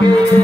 Oh,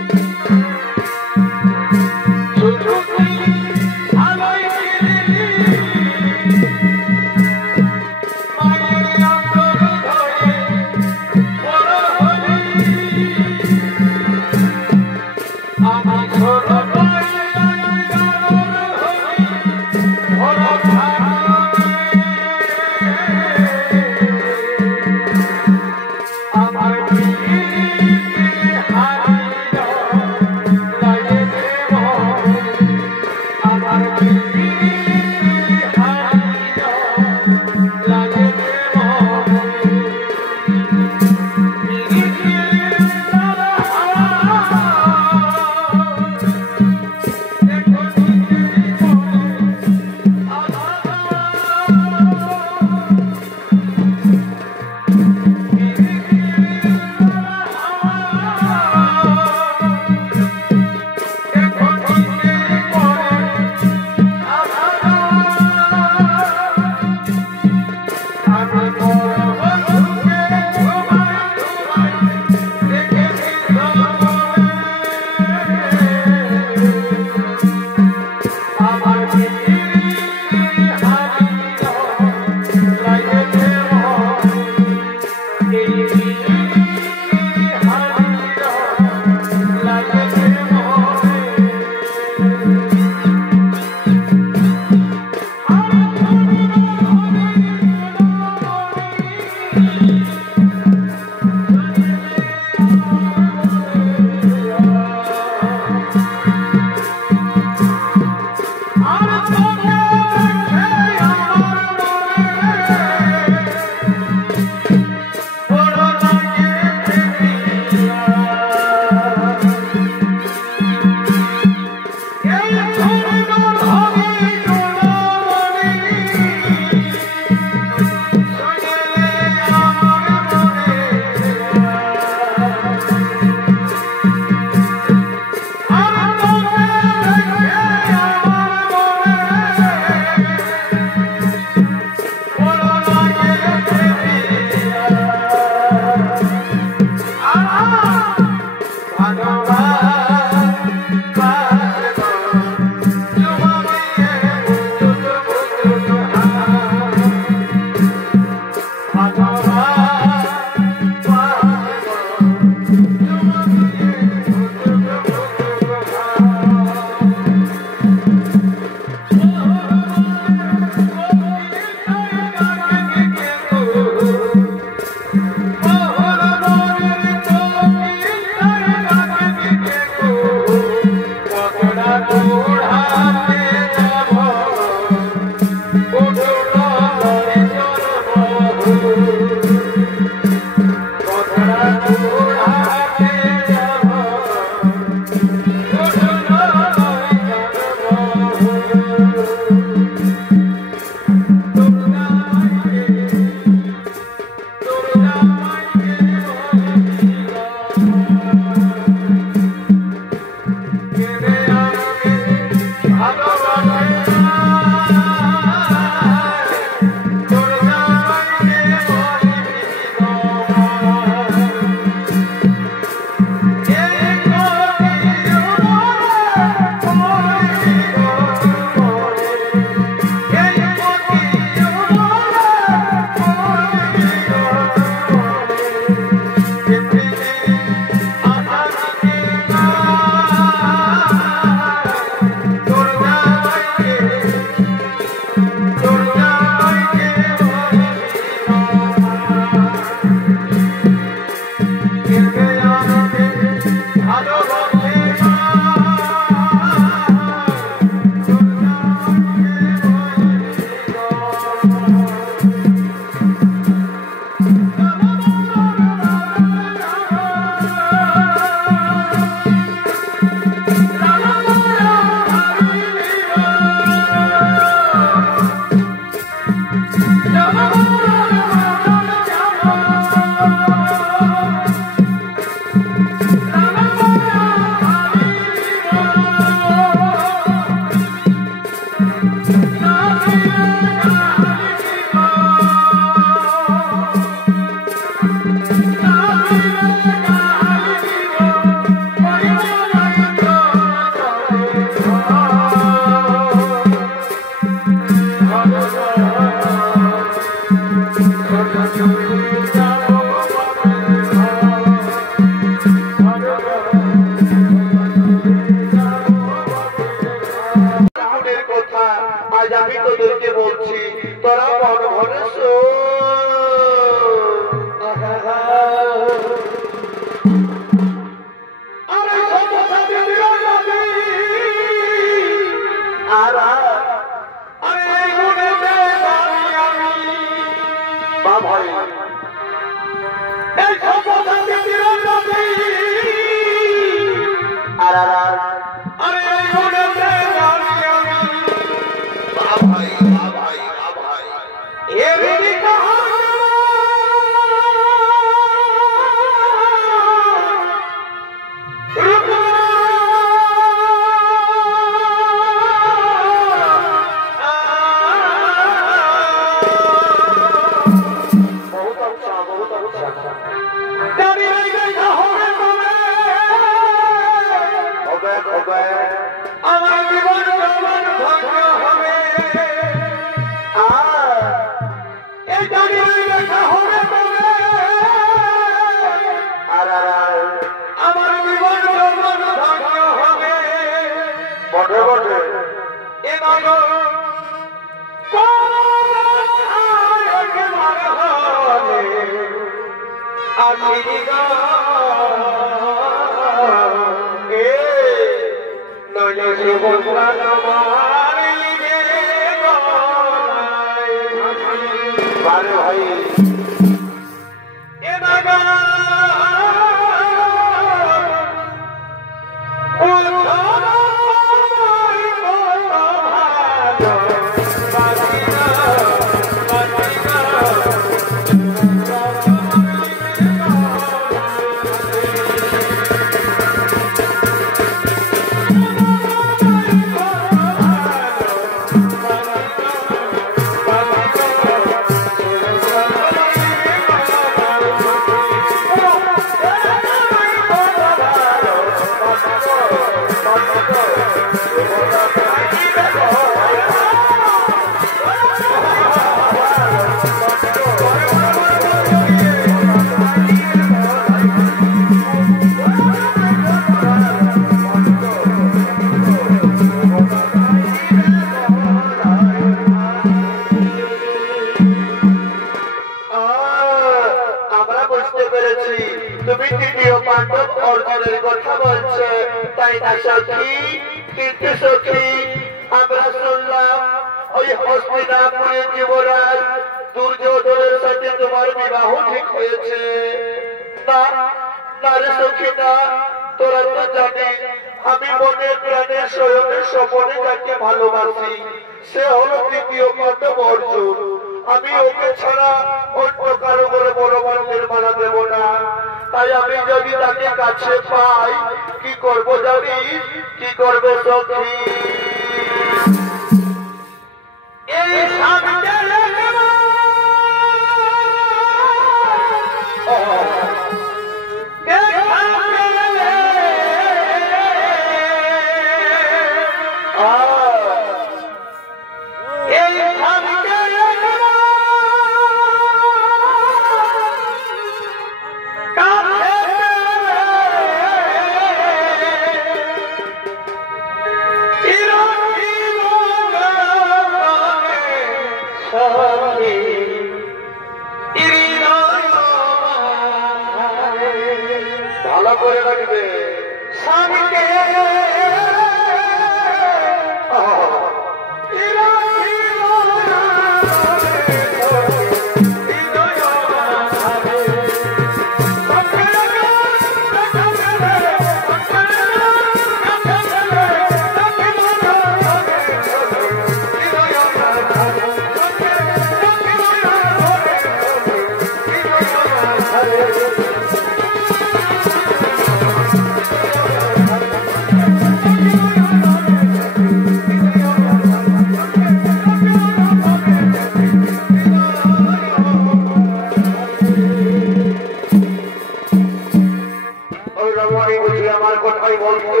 আমার কথাই বলছে,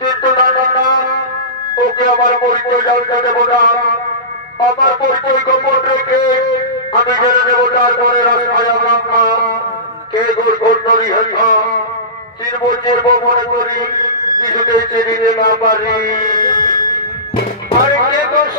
কিন্তু না না না, ওকে আমার পরিচয় জানতে দেব না। আমার পরিচয় গোপন রেখে আমি জেনে দেব তার মনে রাস্তায় আকাঙ্ক্ষা কে গোষ্ঠী হেঁথা চিনবো চিনবো মনে করি, কিছুতেই চিনিতে না পারি। আর কে দোষ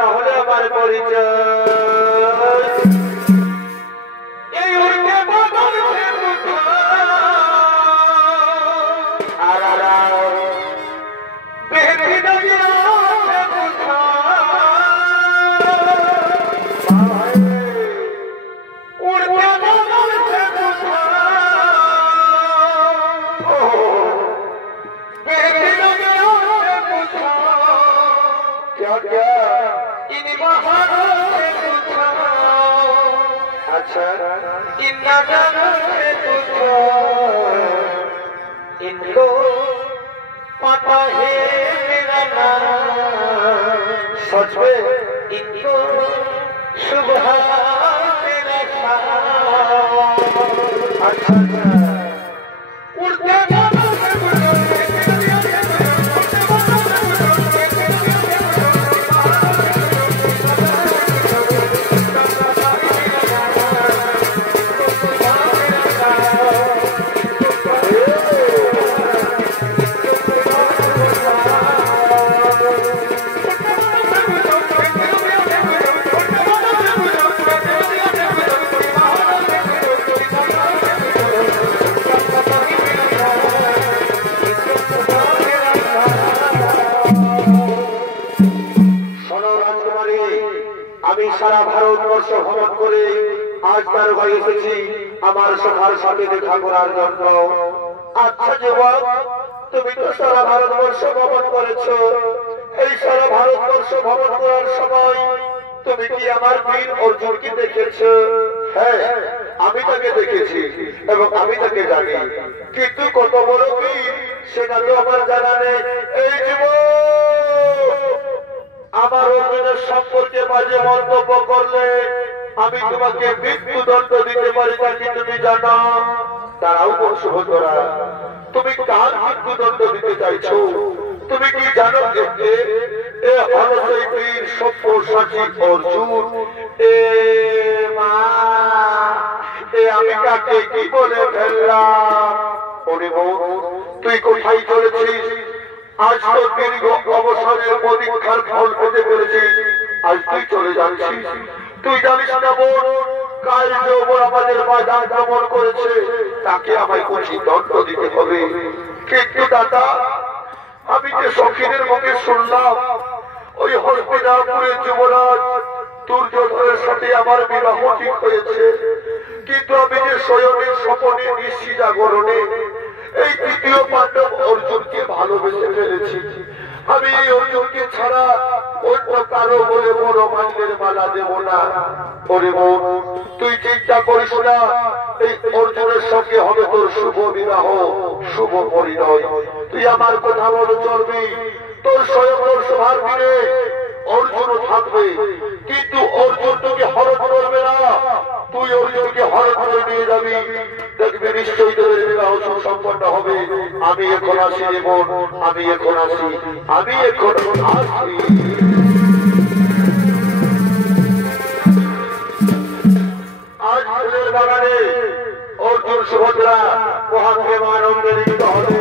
তাহলে আমার পরিচয় इनको पता है मेरा नाम, सच में इनको सुबह मेरा शाम। अच्छा उड़ते সারা ভারতবর্ষ ভ্রমণ করে আজ তার বাড়ি এসেছি আমার সখার সাথে দেখা করার জন্য। আচ্ছা যুবক, তুমি তো সারা ভারতবর্ষ ভ্রমণ করেছো, এই সারা ভারতবর্ষ ভ্রমণ করার সময় তুমি কি আমার বীর অর্জুনকে দেখেছো? হ্যাঁ, আমি তাকে দেখেছি এবং আমি তাকে জানি, কিন্তু কত বড় বীর সেটা তো আমার জানা নেই। এই যুবক, আমার অর্জুনের সম্পর্কে বাজে মন্তব্য করলে আমি তোমাকে মৃত্যুদণ্ড দিতে পারি, তা কি তুমি জানো? তারাও বংশধরা, তুমি কার মৃত্যুদণ্ড দিতে চাইছো? তুমি কি জানো যে এ হল সেই বীর সব্যসাচী অর্জুন? এ মা, এ আমি কাকে কি বলে ফেললাম? তুই কোথায় চলেছিস? আজ তোর দীর্ঘ অবসরের পরীক্ষার ফল পেতে পেরেছিস, আজ তুই চলে যাচ্ছিস। তুই জানিস না বোন, কাল যে ওপর আমাদের বাধা আক্রমণ করেছে তাকে আমায় উচিত দণ্ড দিতে হবে। কিন্তু দাদা, আমি যে সখিনের মুখে শুনলাম ওই হস্তিনাপুরের যুবরাজ দুর্যোধনের সাথে আমার বিবাহ ঠিক হয়েছে, কিন্তু আমি যে শয়নের স্বপনে নিশি জাগরণে এই তৃতীয় পাণ্ডব অর্জুনকে ভালোবেসে ফেলেছি। আমি এই অর্জুনকে ছাড়া অন্য কারো বলে বড় মান্যের মালা দেব না। ওরে বোন, তুই চিন্তা করিস না, এই অর্জুনের সঙ্গে হবে তোর শুভ বিবাহ, শুভ পরিণয়। তুই আমার কথা বলে চলবি, তোর স্বয়ং সভার দিনে অর্জুন থাকবে, কিন্তু অর্জুন তোকে হরণ করবে না। তুই অর্জুনকে হরণ করে নিয়ে যাবি, দেখবি নিশ্চয়ই তোদের বিবাহ সুসম্পন্ন হবে। আমি এখন আসি রে বোন, আমি এখন আসি, আমি এখন আসি। আজ ফুলের বাগানে অর্জুন সুভদ্রা মহাপ্রেমানন্দে লিপ্ত হবে।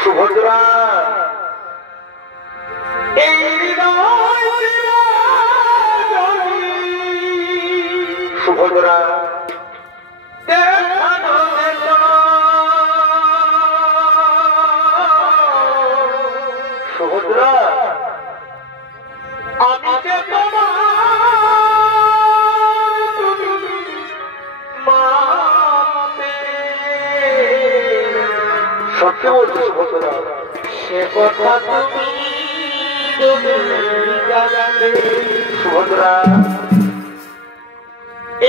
সুভদ্রা সুভদ্রা সুভদ্রা আমি যে সত্যি বলছি সুভদ্রা, সে কথা তুমি সুভদ্রা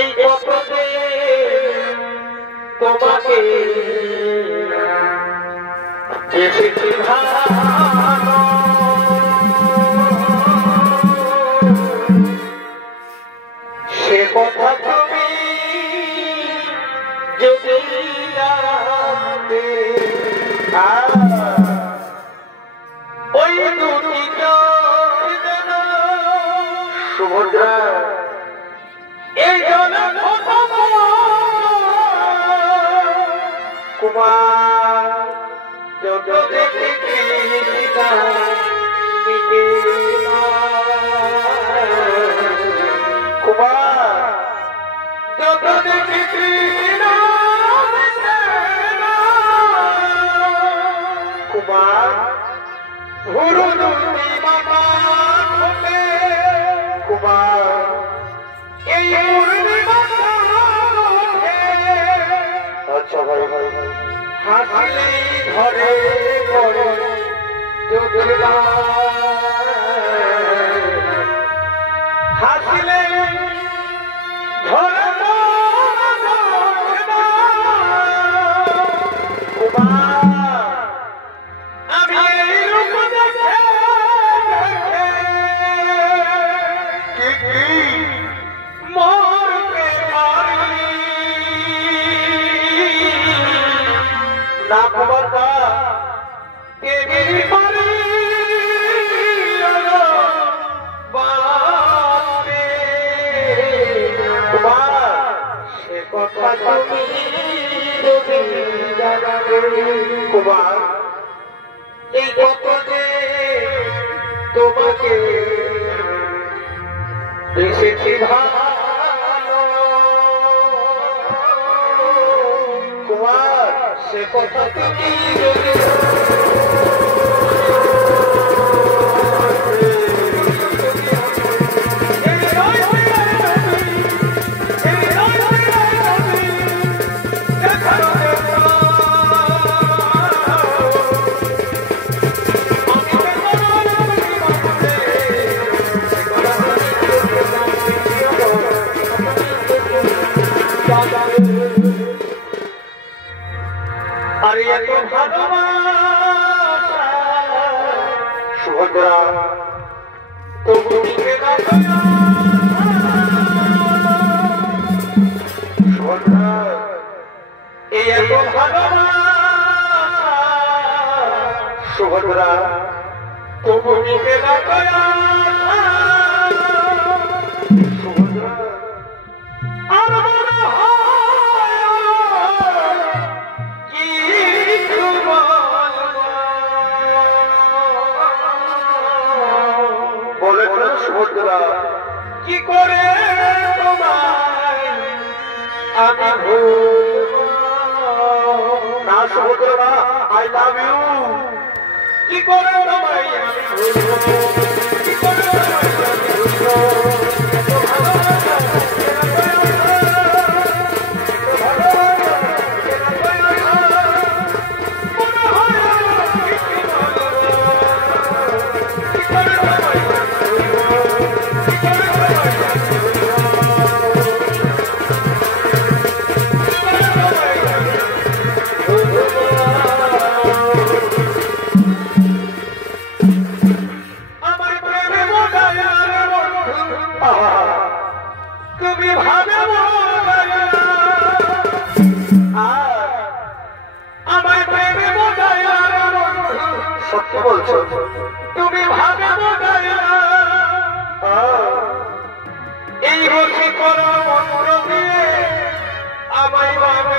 এই কথাতে তোমাকে এসেছি ভালো, সে কথা তুমি যদি জানতে ওই দুটি সুভদ্রা এই জলের কুমার যত দেখি কুমার যত দেখি কুমার ভুরু দুটি বাবা কুমার এই আচ্ছা ভাই ভাই হাসিলে ঘরে ঘরে হাসিলে ঘরে আমি এই রূপ দেখে মরতে পারি না কুমারটা কেবি পারি কুমার সে কথা তুমি কুমার এই কথা যে তোমাকে এসেছি ভালো কুমার সে কথা তুমি আরে এত ভালোবাসা সুভদ্রা তবু সুভদ্রা এই এত ভালোবাসা সুভদ্রা তবু নিতে সুভদ্রা কি করে তোমায় আমি ভুলব সুভদ্রা আই লাভ ইউ কি করে তোমায় আমি ভুলবো কি করে তোমায় আমি ভুলবো সত্য বলছো তুমি ভাবে এই বসে করো মন্ত্র দিয়ে আমায় ভাবে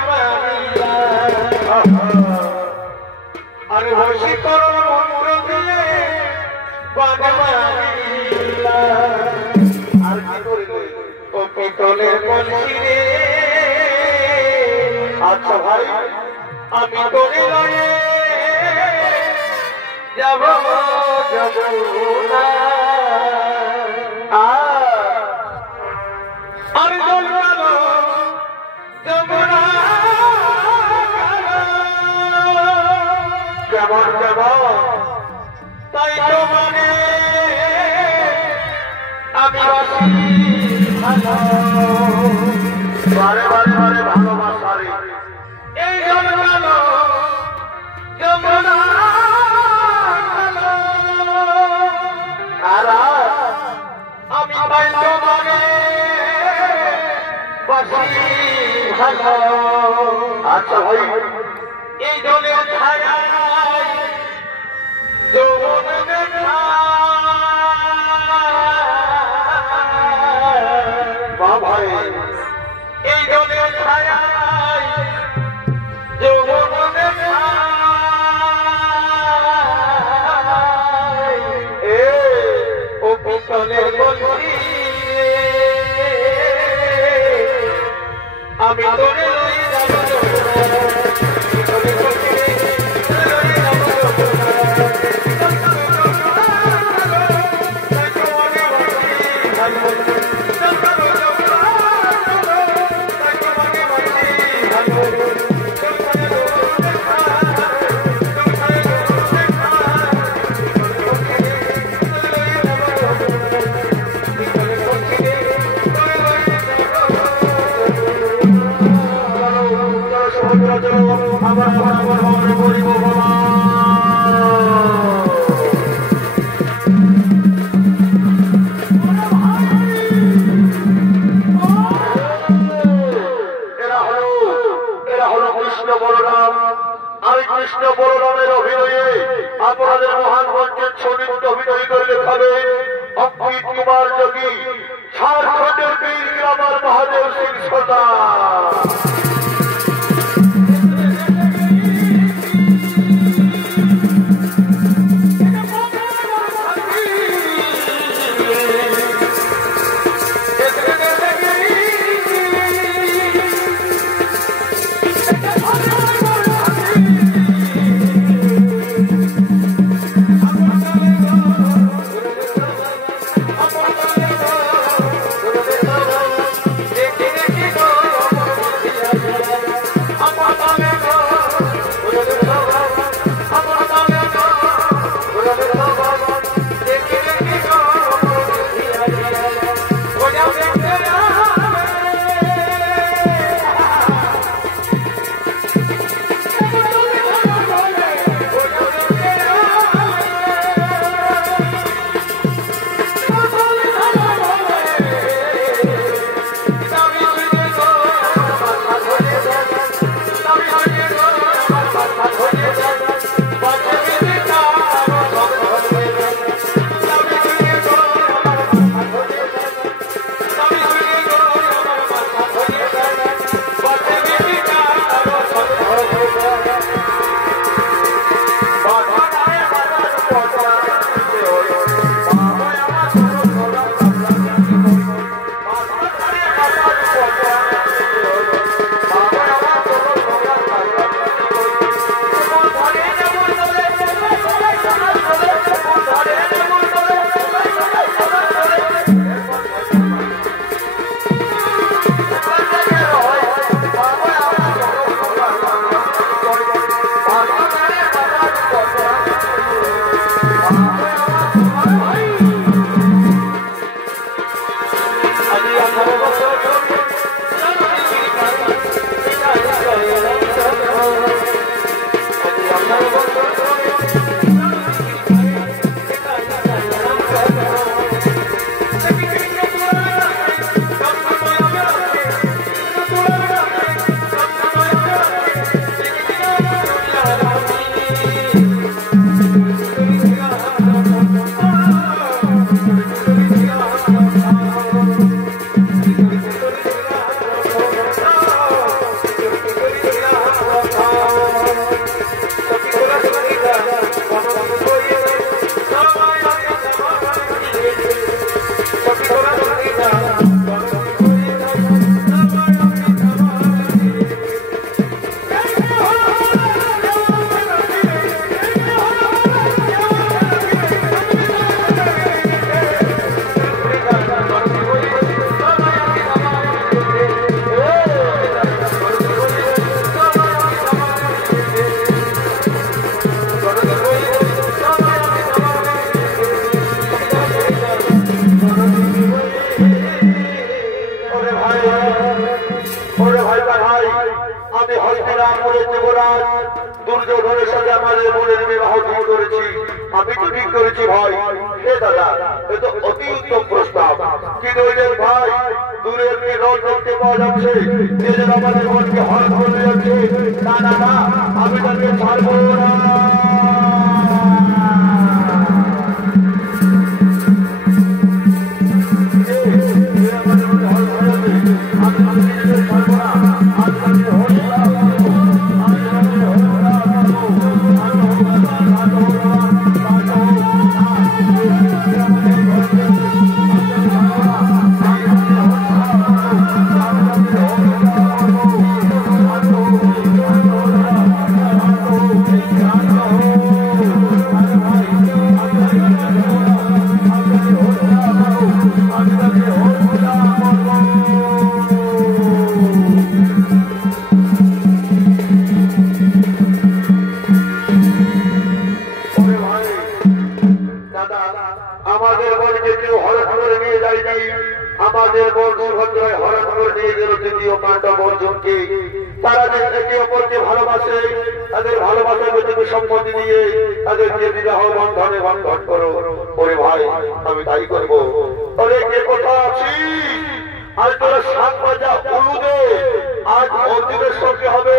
আর বসে করো মন্ত্র দিয়ে আর কি করবে ও পিতলের কলসি রে আচ্ছা ভাই আমি তোরে লয়ে যাব যমুনা আর জল কালো যমুনা কেমন কেমন তাই তো মানে আমি বাসি ভালো বারে বারে বারে ভালোবাসা রে এই জল কালো যমুনা আমি তাই তোমাকে বাসি ভালো আচ্ছা ভাই এই জলে ছায়ায় যৌবন দেখা বা ভাই এই জলে ছায়ায় যৌবন দেখা পিতলের কলসি আমি তোরে লই যাব কৃষ্ণ বলরামের অভিনয়ে আপনাদের মহান মঞ্চের ছবিতে অভিনয় করে দেখাবে অঙ্কিত কুমার যোগী ঝাড়খণ্ডের বীর গ্রামার মহাদেব সিং সর্দার। দুর্যোধনের সাথে আমাদের মনের বিবাহ ঠিক করেছি, আমি তো ঠিক করেছি ভাই। হে দাদা, এ তো অতি উত্তম প্রস্তাব, কিন্তু ওই ভাই দূরে একটি রথ দেখতে পাওয়া যাচ্ছে, যে যেন আমাদের মনকে হরণ করে যাচ্ছে। না না না, আমি তাকে ছাড়বো না। আমাদের বনকে কেউ হরণ করে নিয়ে যায়নি, আমাদের বন সুভদ্রায় হরণ করে নিয়ে গেল তৃতীয় পাণ্ডব অর্জুনকে। তারা যে একে অপরকে ভালোবাসে, তাদের ভালোবাসার মধ্যে সম্পত্তি দিয়ে তাদেরকে বিবাহ বন্ধনে বন্ধন করো। ওরে ভাই, আমি তাই করবো। তবে কে কোথা আছি, আজ তোরা 7 বাজা উলুদে, আজ অর্জুনের সঙ্গে হবে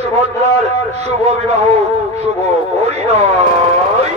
সুভদ্রার শুভ বিবাহ, শুভ পরিণয়।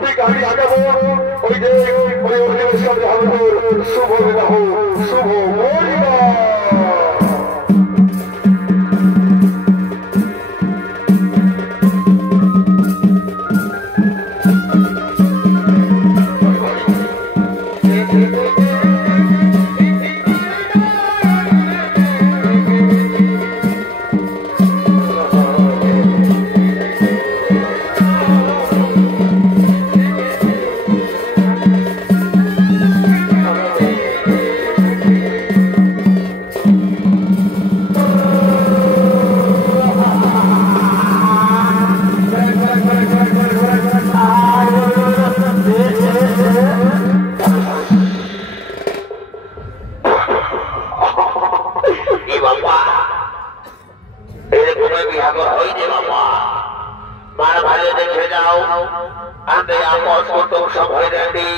ঠিক আমি আগাবো ওই যে ওই অর্জুনের সাথে হবে শুভ বিবাহ, শুভ পরিণয়। করে বিয়া হই রে বাবা মার ভালো দেখে যাও আন্দে আপস কুটুম সব হয়ে রেডি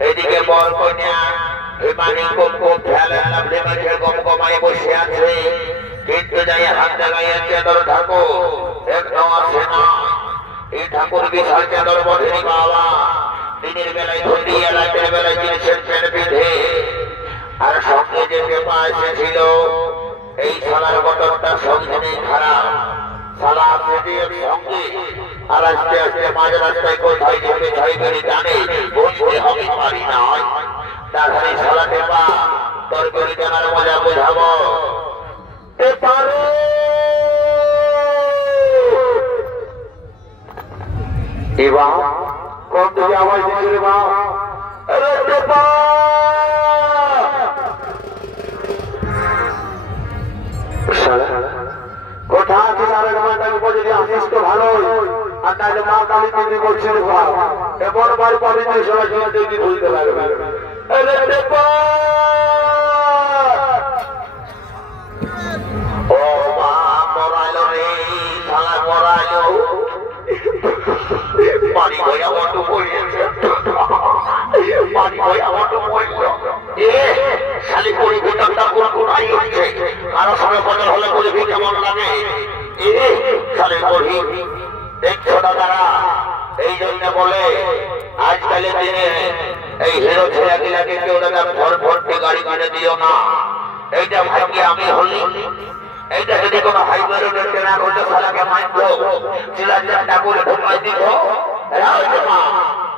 এদিকে বর কন্যা হিমানি কুমকুম ফেলে লাভলে মেঘে গম গমায় বসে আছে কিন্তু যাই হাত লাগাইয়া চেদর ঠাকুর একদম আসে না এই ঠাকুর বিশাল চেদর বধেনি বাবা দিনের বেলায় ধরিয়া রাতের বেলায় জিনিসের ছেড়ে বিধে আর সঙ্গে যে পেপা এসেছিল এই শালার বদলটা সঙ্গে খারাপ শালা সঙ্গে আর আস্তে আস্তে মাঝ রাস্তায় কোথায় যাবে ছয় বেড়ে জানে বলতে হবে পারি না তার হারে শালা পেপা তোর বেড়ে জানার মজা বোঝাবো এবার কোন দিকে আওয়াজ দিচ্ছে মা আরে পেপা কোথা আছে সারা ঘন্টার উপর যদি আসিস তো ভালো আর তাহলে মা কালী বিক্রি করছিল এমন বার পাবি তুই সরাসরি দেখি বুঝতে লাগবে ও মা মরাইল রে শালা মরাইল পানি বইয়া অটো বইয়েছে পানি বইয়া অটো বইল শালি করি ভিতরটা কোন কোনাই হচ্ছে কারো সঙ্গে বদল হলে বুঝবি কেমন লাগে শালি করি দেখছো দাদারা এই জন্য বলে আজকালের দিনে এই হিরো ছেলেগুলাকে কেউ দাদা ভর ভর্তি গাড়ি কিনে দিও না এইটা ভাগ্যে আমি হলি এইটা যদি কোনো হাইওয়ে রোডের ট্রেনার হলে শালাকে মাইন্ড চিলাচাটা করে ঢুকাই দিব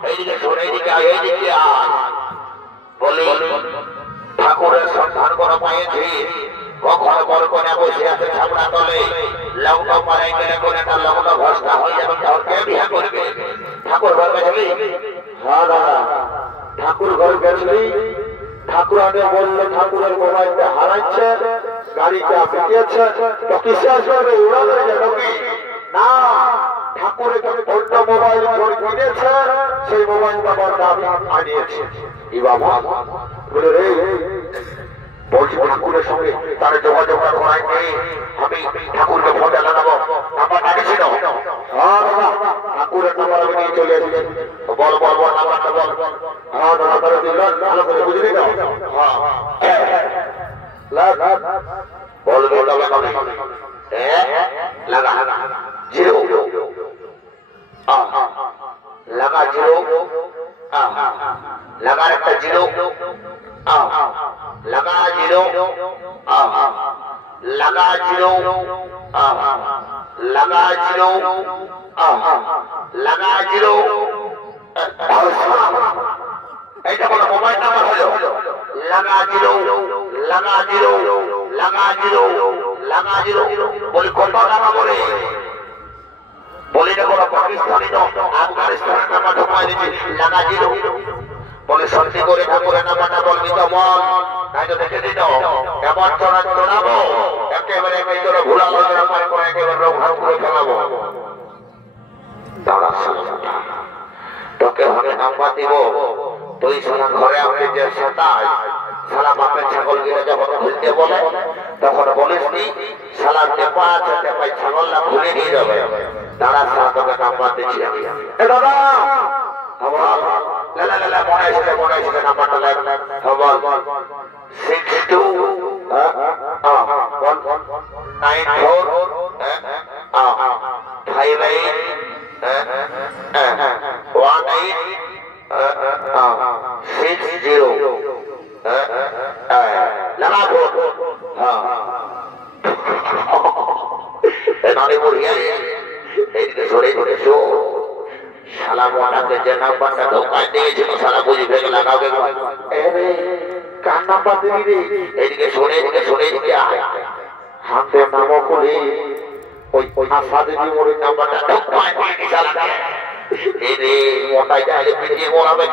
এইদিকে শোন এইদিকে এইদিকে আয় বলি ঠাকুরের সন্ধান করা পাইছি কখনো বরকনে বসে আছে ছাপড়া তলে লগ্ন পাড়ায় গেলে কোন একটা লগ্ন ভস্তা হয়ে যাবে তাহলে কে বিয়ে করবে ঠাকুর ঘর গেছলি হ্যাঁ দাদা ঠাকুর ঘর গেছলি ঠাকুর আগে বললো ঠাকুরের মোবাইলটা হারাচ্ছে গাড়িটা পেটিয়েছে তো কিসে আসবে উড়ালে যাবে কি না ঠাকুরের ছোট্ট মোবাইল কিনেছে সেই মোবাইলটা বন্ধ আমি আনিয়েছি ই বাবা বলে রে বলছি ঠাকুরের সঙ্গে তার যোগাযোগ করাই নেই আমি ঠাকুরকে ফোনটা লাগাবো নাম্বার লাগিয়েছিল ঠাকুরের নাম্বার আমি নিয়ে চলে এসেছি বল বল বল নাম্বারটা বল হ্যাঁ নাম্বারটা দিলাম ভালো করে বুঝলি তো বলবে লাগা জিরো লাগা জিরো লাগার একটা জিরো लगा जीरो लगा जीरो लगा जीरो लगा जीरो এটা কোন মোবাইল নাম্বার হলো লাগা জিরো লাগা জিরো লাগা জিরো লাগা জিরো বলি কত টাকা বলে বলি না কোন পাকিস্তানি না আফগানিস্তানের নাম্বার ঢোকাই দিচ্ছি লাগা জিরো বলে সত্যি করে ঠাকুরের নাম্বারটা বলবি তো বল তাই তো দেখে দিত এমন চড়াবো একেবারে ভিতরে ভুলা করে একেবারে রোগ ভাগ করে ফেলাবো তোকে হবে নাম্বার দিব তুই সারা ঘরে আমাকে যে সাতাই সারা বাপের ছাগল গিলে যখন খুলতে বলে তখন বলিস নি সালার টেপা আছে টেপাই ছাগলটা খুলে নিয়ে যাবে তারা সারা তোকে নাম্বার দিচ্ছি আমি দাদা মনে ছিল নাম্বারটা লাগ বল 62 শালা মোটাকে যে নাম্বারটা ঢোকায় দিয়েছিল শালা বুঝি ভেঙে লাগাবে কার নাম্বার দিবি রে এদিকে শুনে এদিকে হাতে নামও করে ওই আশা দিদি মোর নাম্বারটা ঢোকায় দিয়ে শালাকে এই রে মোটাই যাইলে পিটিয়ে মোড়াবে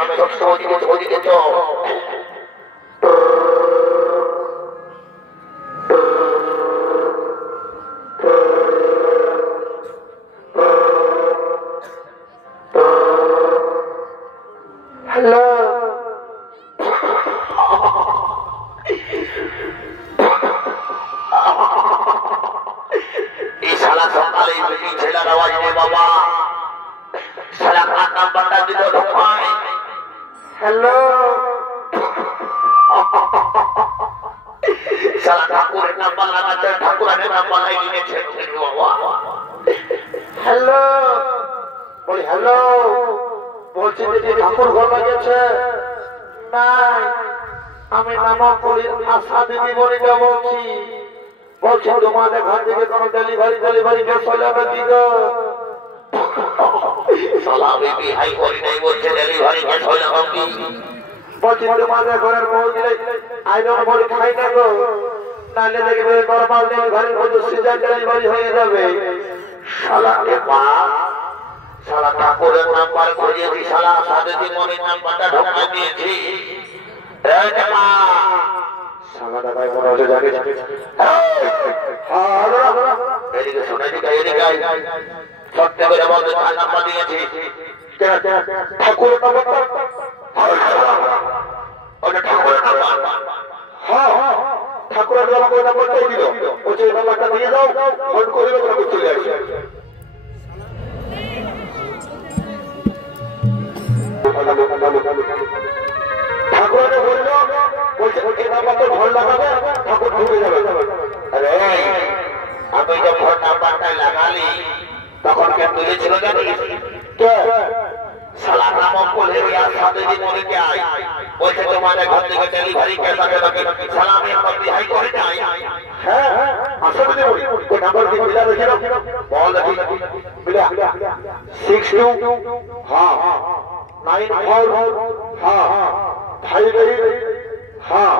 ওদিকে তো শালা সকালে বেটি ছেলের আওয়াজ নেই বাবা শালা কার নাম্বারটা দিল ঢোকায় হ্যালো শালা ঠাকুরের নাম্বার লাগাতে ঠাকুরের নাম্বার লাগিয়ে ছেড়ে বাবা হ্যালো বলি হ্যালো বলছি যে ঠাকুর ঘর লাগিয়েছে নাই আমি নামাকুলির আশা দিদি বনিকা বলছি বলছি তোমাদের ঘর থেকে কোনো ডেলিভারি কেস হলে আমি দিগ সালামি বিহাই করি নাই বলছে ডেলিভারি কেস হলে হবে বলছি তোমাদের ঘরের বউ দিলে আইরন বড়ি খাই না গো নাহলে দেখবে নরমাল ডেলিভারি হয়তো সিজার ডেলিভারি হয়ে যাবে শালাকে পা শালা ঠাকুরের নাম্বার করিয়েছি শালা সাথে মনির নাম্বারটা ঢোকা দিয়েছি শালা দাদাই মনে হচ্ছে জাগে এদিকে শুনে এদিকে সত্যি করে বলতে তার নাম্বার দিয়েছি ঠাকুরের নাম্বার ওটা ঠাকুরের নাম্বার হ্যাঁ ঠাকুরের নাম্বারটাই দিল ও যে নাম্বারটা দিয়ে দাও ফোন করে ঠাকুর চলে আসে ঠাকুরকে বলল বলছে ওই নাম্বারটা ঘর লাগাবে ঠাকুর ঢুকে যাবে আরে আমি যখন নাম্বারটা লাগালি তখন কে তুলেছিল জানিস কে শালা নামক বলে ওই আসাদে যে মরিকে আই বলছে তোমাদের ঘর থেকে ডেলিভারি কেস আছে নাকি শালা আমি আমার বিহাই করে যাই হ্যাঁ আসাদে যে মরি ওই নাম্বার কি মিলা দেখি না বল দেখি মিলা 62 হ্যাঁ 94 হ্যাঁ 58 হ্যাঁ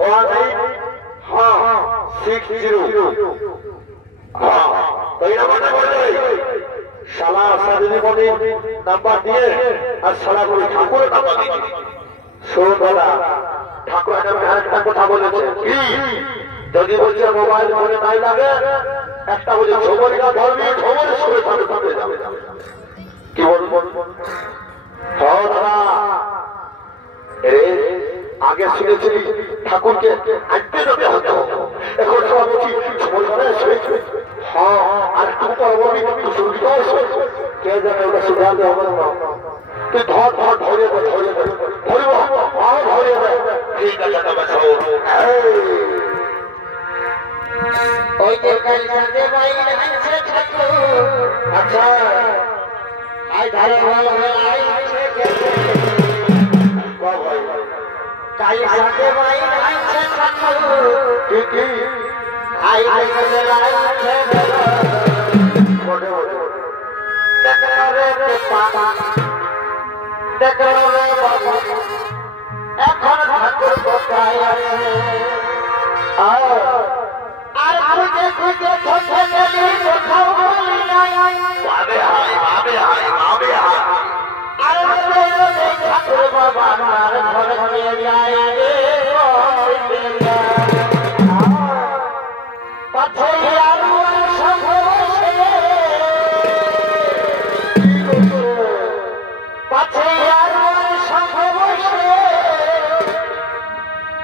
18 হ্যাঁ 60 হ্যাঁ এই নাম্বারটা বলে শালা আসাদে বলে নাম্বার দিয়ে আর শালা করে ঠাকুরের নাম্বার দিয়ে শোন দাদা ঠাকুর একটা কথা বলেছে যদি বলছে মোবাইল ফোনে নাই লাগে একটা বলছে ঝোমরিকা ধরবি ঝোমরের সঙ্গে তাহলে থাকবে যাবে কি বলবো হ্যাঁ দাদা আগে শুনেছিলি ঠাকুরকে আনতে যাবে হতো এখন সব বলছি হ্যাঁ আর একটু পর বলবি কে জানে ওটা শুধাতে হবে না তুই ধরে ঠিক আছে তবে ওই যে কালকে বাইরে আছে ঠাকুর আচ্ছা আই ধারে ভালো আইছে কালি সাথে বাইরে আছে ঠাকুর ঠিক আই দেখে লাইছে বড় দেখরে পাপা দেখরে বাবা এখন ঠাকুর কোথায় আছে আর খুঁজে খুঁজে ঠকে গেলি কোথাও বলি নাই বাবে হাই আর ঠাকুর বাবা আমার ঘরে নিয়ে যায় রে পাছে আর সঙ্গ বসে পাছে আর সঙ্গ বসে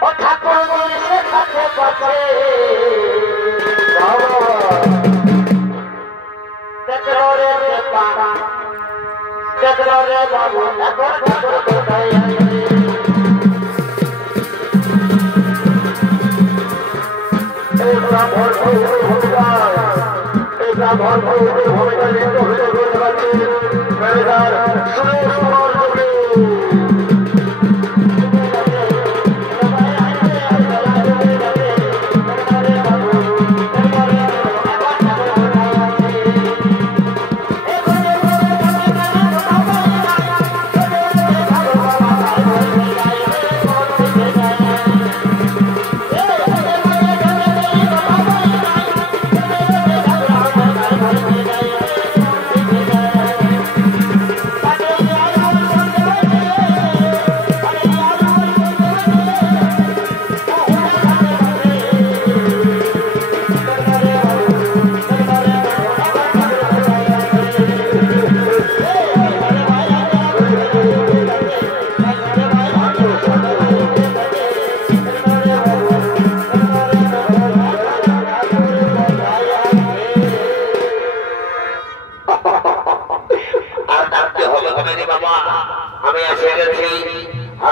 ও ঠাকুর দিছে কাছে পাছে দেখলো রে পাড়া দেখলো রে বাবু এখন ঠাকুর কোথায় ব্রাহ্মণ ভূমিকা নিয়ে অভিযোগ করতে পারছি ম্যানেজার সুরেশ কুমার কবি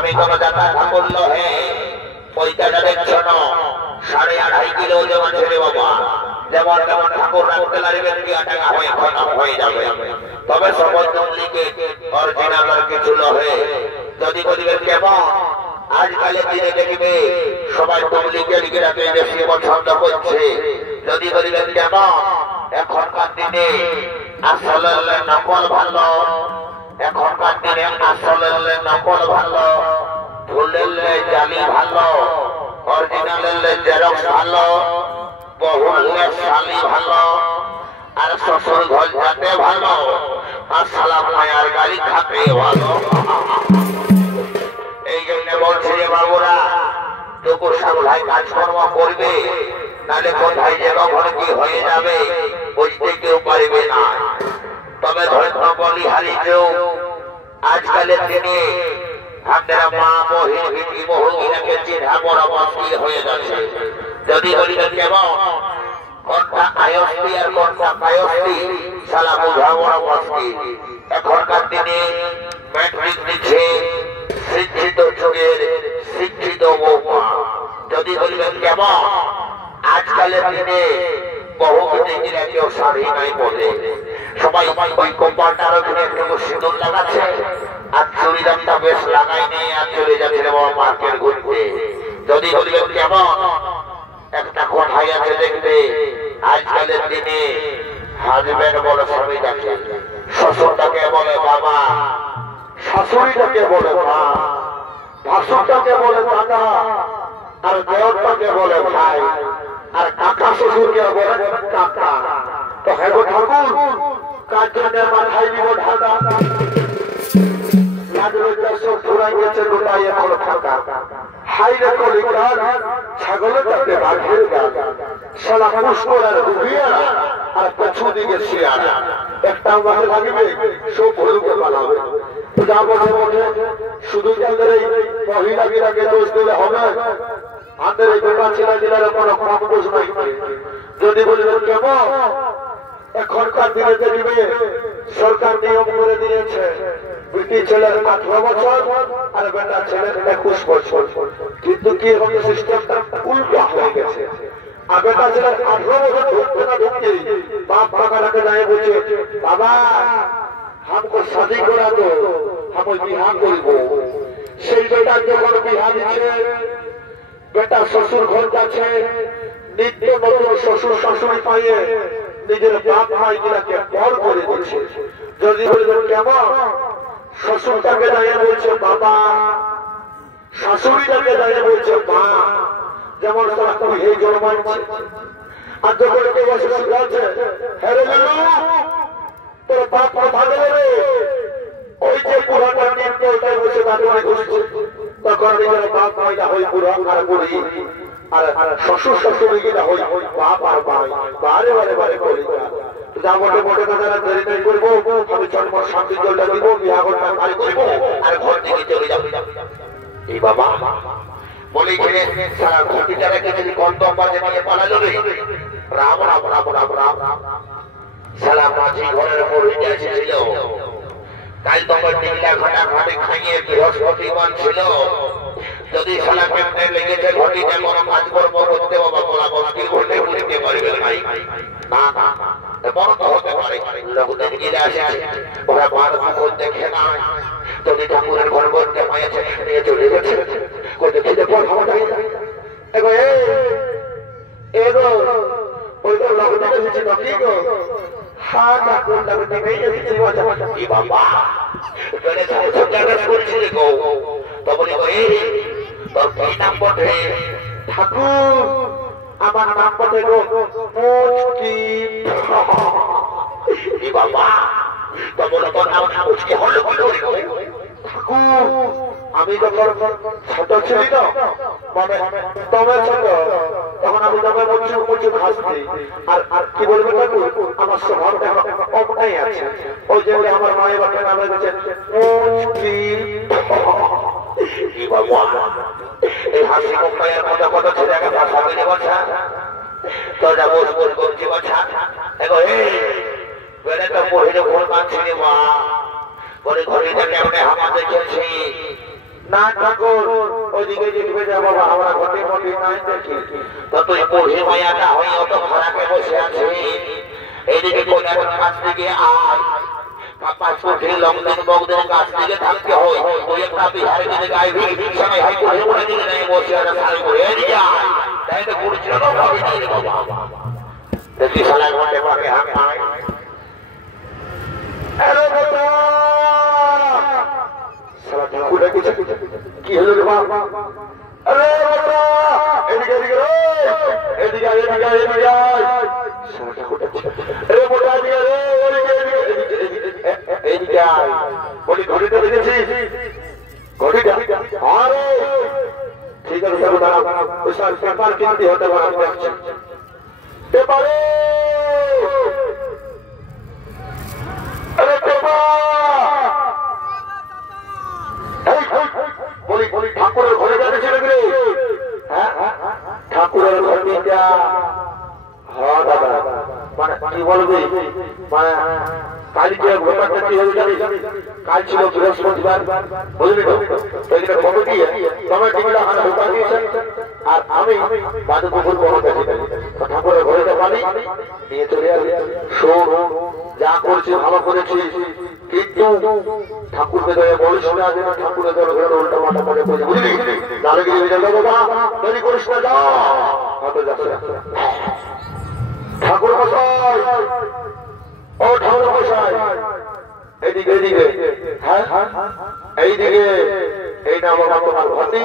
আমি কোন যাত্রা করলো হে পয়সাটা দেখছ না 2.5 কিলো ওজন আছে রে বাবা যেমন তেমন ঠাকুর রাখতে লাগবেন কি টাকা হয়ে খতম হয়ে যাবে তবে সবাই ডুপ্লিকেট অরিজিনাল আর কিছু নহে যদি বলিবেন কেমন আজকালের দিনে দেখবে সবাই ডুপ্লিকেট গিরাকে বেশি পছন্দ করছে যদি বলিবেন কেমন এখনকার দিনে আসলের নকল ভালো এখনকার দিনে আসলের নকল ভালো ভুলের জালি ভালো অরিজিনালের জেরক্স ভালো বহুলের শালি ভালো আর শ্বশুর ঘর যাতে ভালো আর সালা মায়ার গাড়ি খাতে ভালো এই জন্য বলছি যে বাবুরা টুকুর সামলায় কাজকর্ম করবে নাহলে কোথায় যে কখন কি হয়ে যাবে বুঝতে কেউ পারবে না তবে ধন্য বলিহারিকেও আজকালের দিনে আপনারা মা মহিলাকে চিন্তা বড় মুশকিল হয়ে যাচ্ছে যদি বলিবেন কেমন কোনটা আয়স্তি আর কোনটা কায়স্তি সালা বোঝা বড় মুশকিল এখনকার দিনে ম্যাট্রিক দিচ্ছে শিক্ষিত যুগের শিক্ষিত বৌমা যদি বলিবেন কেমন আজকালের দিনে বহু মেয়েরা কেউ শাড়ি নাই বলে সবাই ওই কম্পাউন্ডার ওখানে একটু সিঁদুর লাগাচ্ছে আর চুড়িদারটা বেশ লাগাই নেই আর চলে যাচ্ছে মার্কেট ঘুরতে যদি বলিবেন কেমন একটা কোঠায় আছে দেখবে আজকালের দিনে হাজবেন্ড বলে স্বামীটাকে শ্বশুরটাকে বলে বাবা শাশুড়িটাকে বলে মা ভাসুরটাকে বলে দাদা আর দেওরটাকে বলে ভাই আর কাকা শ্বশুরকে বলে কাকা তো হ্যাঁ ঠাকুর কার জন্য মাথায় দিব ঢাকা সব ফুরাই গেছে গোটাই এখন থাকা হাইরে কলিকার ছাগলের তাতে বাঘের গান সালা পুষ্করার ডুবিয়া আর পেছু দিকে শিয়ারা একটা মাঠে লাগবে সব ভুলুকে বানাবে যাবো শুধু তাদের এই মহিলাকে দোষ দিলে হবে আমাদের এই গোটা ছেলে জেলার কোনো কম দোষ নাই যদি বলবেন কেমন এখনকার দিনে দেখবে সরকার নিয়ম করে দিয়েছে বেটি ছেলের 18 বছর আর বেটা ছেলের 21 বছর কিন্তু কি হবে সিস্টেমটা উল্টো হয়ে গেছে আর বেটা ছেলের 18 বছর ঢুকতে না ঢুকতে বাপ কাকাকে যায় বলছে বাবা हमको शादी करा दो हम बिहार করব সেই বেটা যখন বিহার দিচ্ছে বেটা শ্বশুর ঘর যাচ্ছে নিত্য নতুন শ্বশুর শাশুড়ি পাইয়ে নিজের বাপ ভাই গুলাকে পর করে দিচ্ছে যদি বলবেন কেমন শ্বশুরটাকে দাঁড়িয়ে বলছে বাবা শাশুড়িটাকে দাঁড়িয়ে বলছে মা যেমন তারা তুমি এই জন্মাচ্ছে আর যখন কেউ বসে বলছে হ্যাঁ তোর বাপ কথা বলে ওই যে পুরাটা নিম্ন ওটাই বসে দাঁড়িয়ে ঘুরছে তখন নিজের বাপ ভাইটা হই পুরা আর বুড়ি আর শ্বশুর শাশুড়ি গিলা হই বাপ আর ভাই বারে বারে বারে বলি যা মোটে মোটে দাদারা দেরি দেরি করবো আমি চটপট শান্তি জলটা দিব বিয়া ঘরটা খালি করবো আর ঘর থেকে চলে যাবো এই বাবা বলে খেলে সারা ঘটিটা রেখে যদি কন্তম বাজে নিয়ে পালালো রাম রাম রাম রাম রাম রাম সালা মাঝি ঘরের উপর উঠে এসেছিল কাল তখন টিকলা ঘটা ঘাটে খাইয়ে বৃহস্পতিবার ছিল যদি সালা কেমনে লেগেছে ঘটিটা কোনো কাজ করবো করতে বাবা বলা মুশকিল করলে বুঝতে পারবে নাই না না বড় তো হতে পারে লোকদের গিলে আসে ওরা বার মুখ দেখে না যদি ঠাকুরের ঘর করতে পাইছে নিয়ে চলে গেছে কোথায় খেতে পর খাওয়া এগো এগো ওই তো লোকদের এসেছে নাকি গো হ্যাঁ ঠাকুর লোকদের নেই এসেছে কি বাবা তোরে সব করছিল গো তো বলি এই তোর কি নাম বটে ঠাকুর আমার নাম বটে গো মুচকি কি বাবা তো বলো তোর নাম মুচকি হলো ঠাকুর আমি যখন ছোট ছিলি তো মানে তবে ছোট তখন আমি তবে মুচু মুচু হাসছি আর কি বলবো ঠাকুর আমার স্বভাবটা অমটাই আছে ওই যে আমার মায়ের বাপের নামে দিয়েছে মুচকি কি বাবা এই হাসি মুখের কথা কথা ছেলেকে ভাষা মেনে বসা তো যা বস বস করছি বসা এগো এই বেড়ে তো মহিলা ভুল মানছি রে মা বলে ঘড়িটা কেমনে হামা দেখেছি না ঠাকুর ওইদিকে দেখবে যা বাবা আমরা ঘটে ঘটে নাই দেখি তো তুই পড়ে মায়াটা হয়ে অত খারাপে বসে আছে এইদিকে কোনার কাছ থেকে আয় পাপা ছোটে লংদিন বগদিন কাছ থেকে থাকতে হয় ওই একটা বিহারে দিকে গাইবি সবাই হাই করে পড়ে দিকে নেই বসে আর সারি করে এদিকে আয় তাই তো পড়ছিল না ভাবি নাই বাবা দেখি সালা ঘটে পাকে হাত পায় আরে বাবা সালা ঠাকুরে কি হলো রে বাবা আরে বাবা এদিকে এদিকে রে এদিকে এদিকে এদিকে সালা ঠাকুরে আরে বাবা এদিকে রে এদিকে আয় বলি ঘড়িটা দেখেছিস ঘড়িটা আরে ঠিক আছে চলো দাঁড়াও ওই সাল পেপার কিনতে হতে পারে আমি দেখছি পেপারে আরে পেপার বলি বলি ঠাকুরের ঘরে যাচ্ছিল রে হ্যাঁ ঠাকুরের ঘর নিয়ে হ্যাঁ দাদা মানে কি বলবি মানে কালকে ব্যাপারটা কি হয়ে জানিস কাল ছিল বৃহস্পতিবার বুঝলি তো ওইদিকে কমিটি কমিটিগুলো আমার ঢোকা দিয়েছে আর আমি বাদু পুকুর কমিটি ঠাকুরের ঘরেটা পানি নিয়ে চলে আসি শোন যা করছি ভালো করেছিস কিন্তু ঠাকুর বেদয়ে বলিস না যে ঠাকুরের ঘরে উল্টা মাথা পড়ে বুঝলি নালে গিয়ে বিজয় বাবা তৈরি করিস না যা হয়তো যাচ্ছে ঠাকুর মশাই ও ঠাকুর মশাই এইদিকে এইদিকে হ্যাঁ এইদিকে এই না বাবা তোমার ঘটি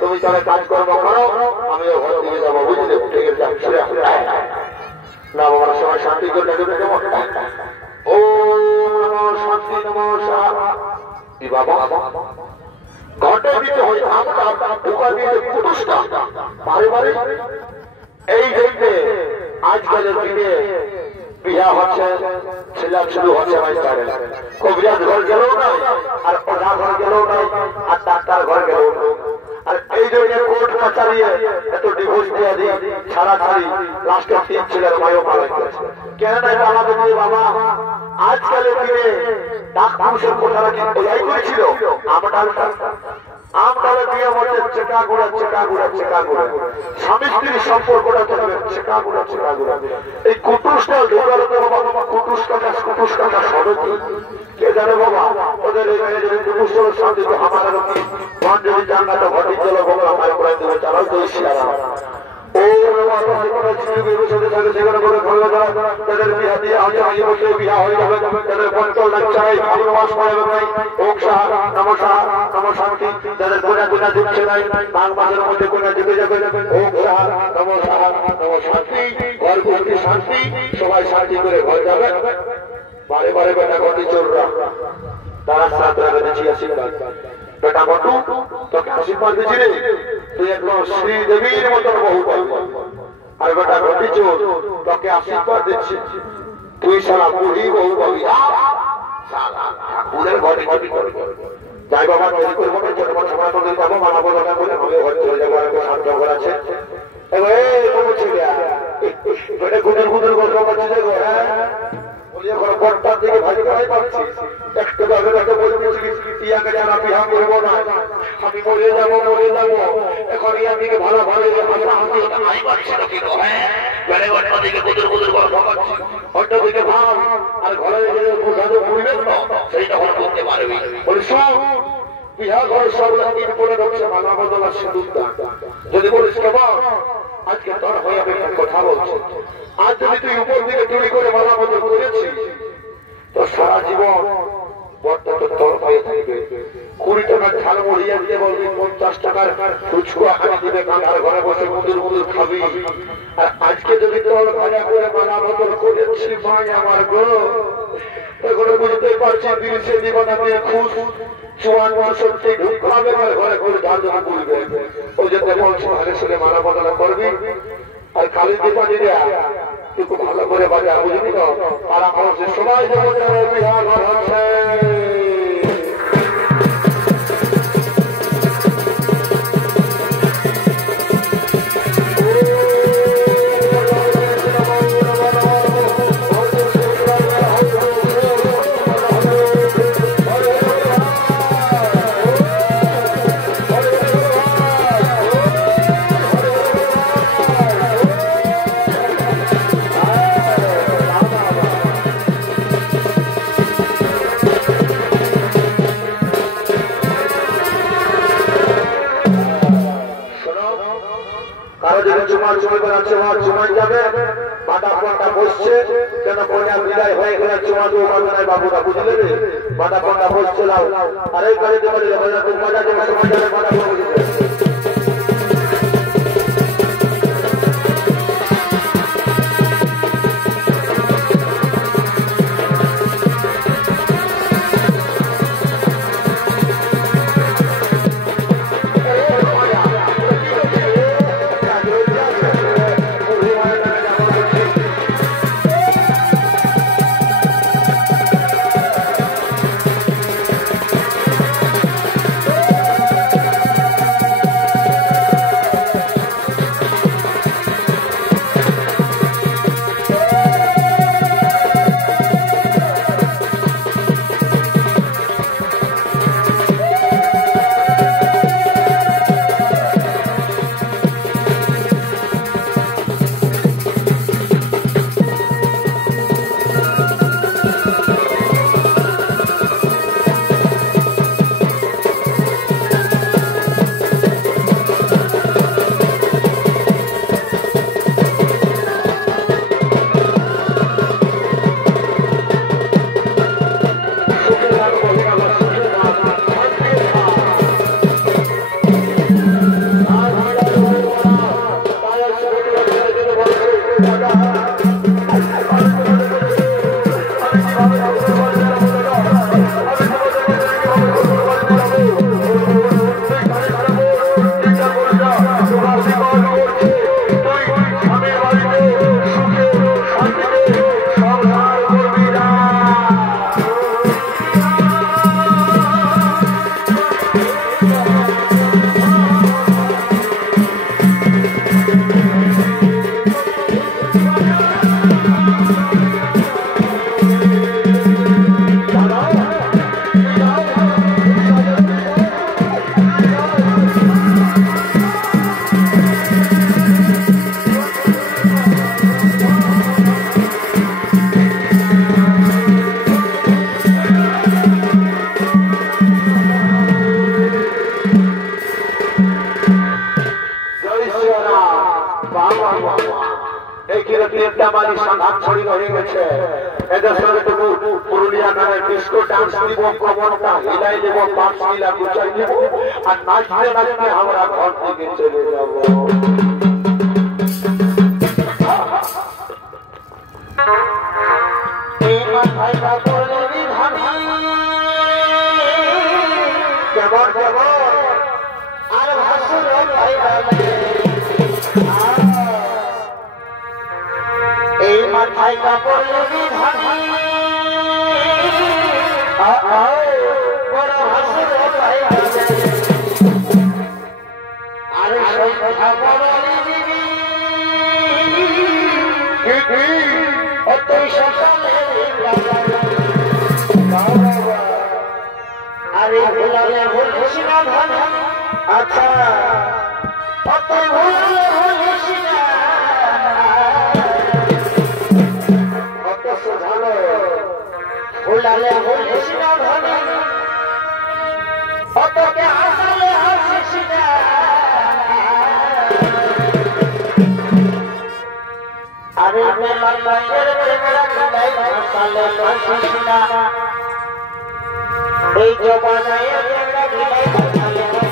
তুমি তাহলে কাজকর্ম করো আমিও ঘর দিকে যাবো বুঝলে ঠিক আছে না বাবার সবাই শান্তি করে ও শান্তি নমস্কার বাবা ঘটে দিতে হয় আমরা ঢোকা দিয়ে কুটুসটা বারে বারে এই জন্যে আজকালের দিনে বিয়া হচ্ছে ছেলে শুরু হচ্ছে কবিরাজ ঘর গেলেও নাই আর ওঝা ঘর গেলেও নাই আর ডাক্তার ঘর গেলেও নাই আর এই জন্য কোর্ট কাছারি এত ডিভোর্স দিয়ে দিই ছাড়া ছাড়ি লাস্টে 3 ছেলের মায়ও মারা গেছে কেন নাই আমাদের বাবা আজকালের দিনে ডাক্তার কোঠারা কি ওই করেছিল আমরা বিয়ে হচ্ছে চেকা ঘোড়া স্বামী স্ত্রীর সম্পর্কটা চলবে চেকা ঘোড়া এই কুটুসটা ঢোকার কুটুসটা সরকি কে জানে বাবা ওদের এখানে যদি কুটুসের সাথে আমার যদি জান্নাতে ঘটি চলো বাবা আমার প্রায় দেবো তারাও তো ইশারা ও তাদের বিয়া দিয়ে আগে বিয়া হয়ে যাবে তাদের বন্টল চাই ভালোবাস নমশান্তি তাদের কোনা কোনা দিচ্ছে নাই বাঘ মাঝের মধ্যে কোনা দিকে যাবে নমশান্তি ঘর ঘুরতে শান্তি সবাই শান্তি করে ঘর যাবে বারে বারে বেটা ঘটি চোররা তারা সাত রাখা দিচ্ছি আশীর্বাদ বেটা ঘটু তোকে আশীর্বাদ দিচ্ছি রে তুই একদম শ্রীদেবীর মতন বহু পাবি আর বেটা ঘটি চোর তোকে আশীর্বাদ দিচ্ছি তুই সারা বুড়ি বহু পাবি ঠাকুরের ঘরে ঘটি যাই বাবা তৈরি করবো যতক্ষণ সময় করে যাবো মানাবো দরকার বলে আমি ঘরে চলে যাবো আর শান্ত ঘর আছে ছেলে গুদুর গুদুর গল্প করছে গো দিকে ভাই ভাই পাচ্ছি একটু ইয়াকে যারা বিহা করবো না আমি মরে যাবো এখন ইয়ার দিকে ভালো ভালো দিকে গুদুর গুদুর গল্প করছি অন্যদিকে ভাব আর ঘরে সেইটা হল করতে পারবি বলি বিহা ঘর সব দিন করে রয়েছে মালা বদলা সিঁদুর দান যদি বলিস কেমন আজকে তোর হয়ে আমি একটা কথা বলছি আজ যদি তুই উপর দিকে চুরি করে মালা বদল করেছিস তো সারা জীবন বর্তা তো তোর হয়ে থাকবে 20 টাকার ঝাল মরিয়া দিয়ে বলবি 50 টাকার ফুচকু আনি দিবে কাঁধার ঘরে বসে মুদুর খাবি আর আজকে যদি তোর ঘরে করে মালা বদল করেছি ভাই আমার গো এখন বুঝতে পারছি দিনসে জীবন আমি খুশ 54 ঢুকাবে ঘরে করে ধার্য করবে ওই জন্য বলছি ঘরে শুনে মালা বদল করবি আর কালী দীপালি দেয়া তুই খুব ভালো করে বাজা বুঝবি তো পাড়া মানুষের সবাই যেমন বিহার ঘর হচ্ছে করা চুমা চুমাই যাবে বাটা পন্ডা বসছে কেন কন্যা বিদায় হয়ে গেলে চুমা দেবো পারবে না বাবুরা বুঝলে রে বাটা পন্ডা বসছে লাও আর এই গাড়িতে বলে তুমি মজা দেবে সময় যাবে বাটা পন্ডা পুরুলিয়া নামে ডিস্কো ডান্স দিব কবরটা হিলাই দেব পাঁচ মিলা গুছাই দেব আর নাচতে নাচতে আমরা ঘর থেকে চলে যাব কেমন কেমন আর ভাসুর এই মাথায় কাপড় লেগে ভাবি বড় হাসির ভাই আরে সেই কথা বলি দিবি অতই সকালে আরে ভুলালে ভুলিস না ধন আচ্ছা অতই ভুলালে ভুলিস না ভুলালে ভুলিস না ধন অতকে হাসালে হাসিস না আরে মেলা লাইয়ের প্রেমেরা লাই হাসালে হাসিস না এই জমানায় প্রেমেরা লাই হাসালে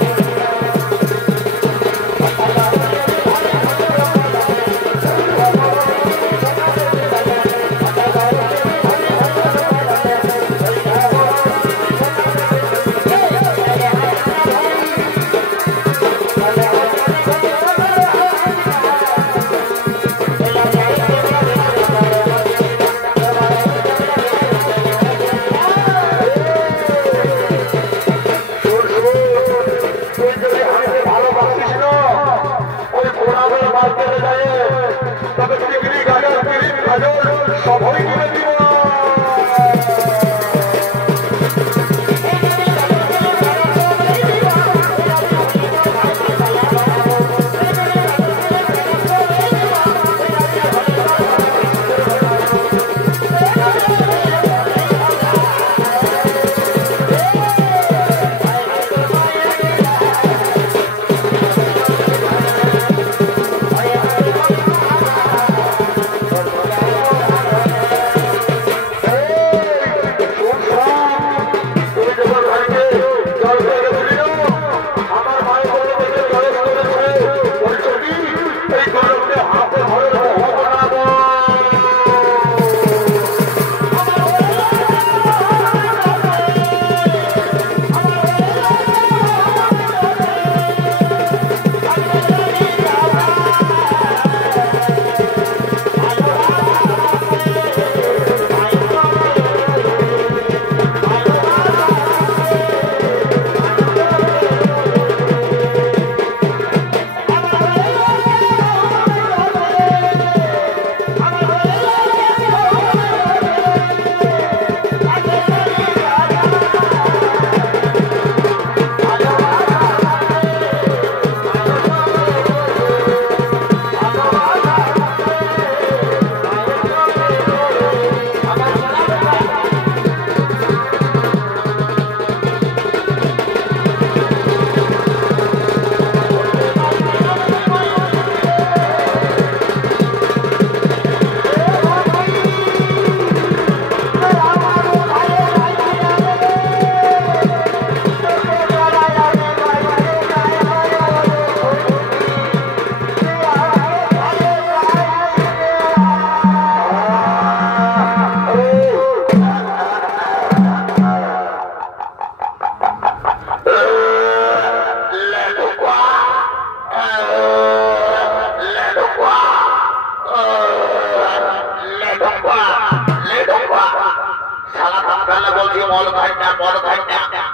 মল খাই না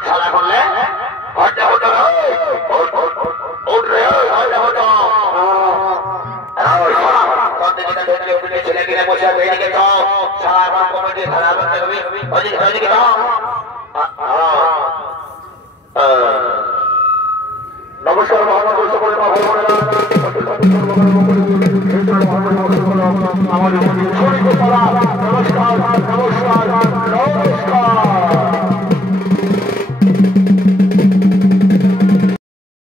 সারা করলে হটে হতো উঠ রে হটে হতো ছেলে কিনে বসে এদিকে তো সারা কমিটি ধারা করতে হবে ওদিকে তো